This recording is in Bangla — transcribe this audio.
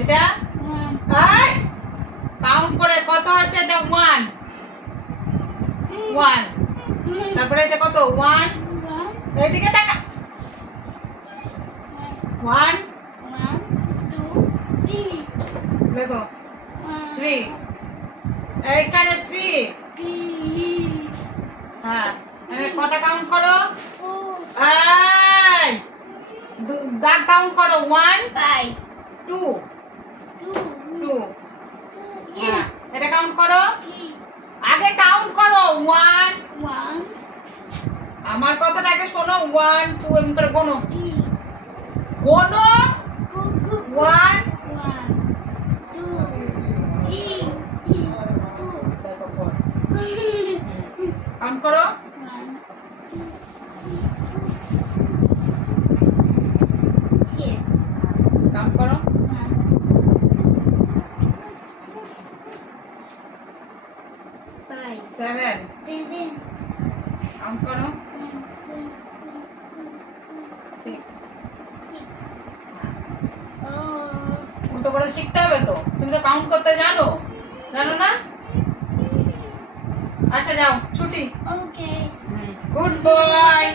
এটা কাউন্ট করে কত হচ্ছে এটা 1 1 তারপরে এটা কত 1 এইদিকে তাকা 1 লেখো 3 এইখানে 3 হ্যাঁ এখানে কটা কাউন্ট করো এই দাগ কাউন্ট করো 1 2 2 হ্যাঁ এটা কাউন্ট করো আগে কাউন্ট করো 1 আমার কথাটা আগে শোনো 1 2 এমন করে গোনো গোনো 1 কাউন্ট করো কাউন্ট করো 7 কাউন্ট করো 6 উল্টো করে শিখতে হবে তো তুমি তো কাউন্ট করতে জানো না আচ্ছা যাও ছুটি Okay. Good boy